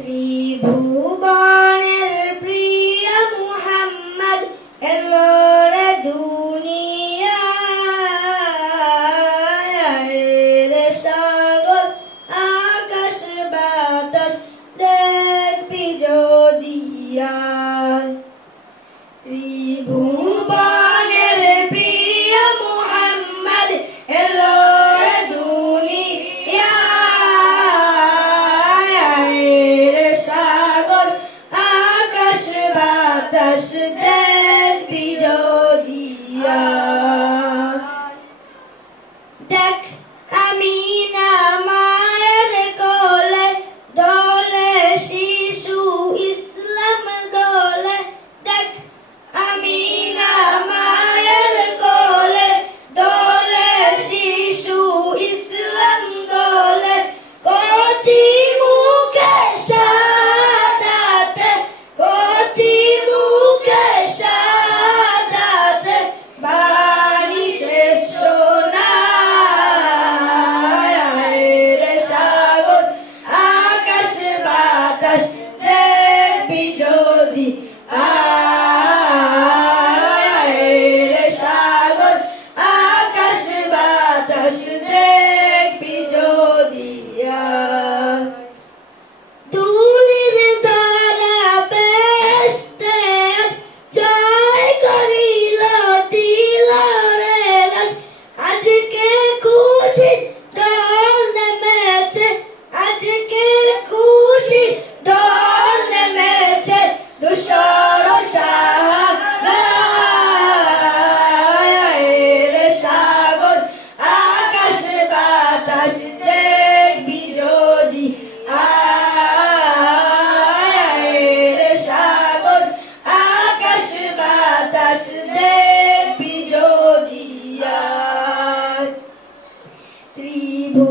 ত্রিভুবনের প্রিয় মুহাম্মদ এলোর দুনিয়ার সাগর আকাশ বাতাস দেখবি যদি ত্রিভুব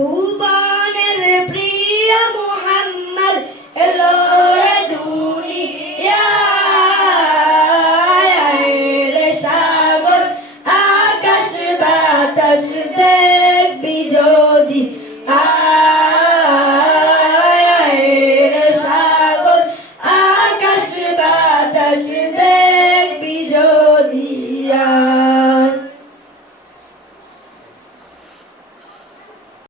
derruba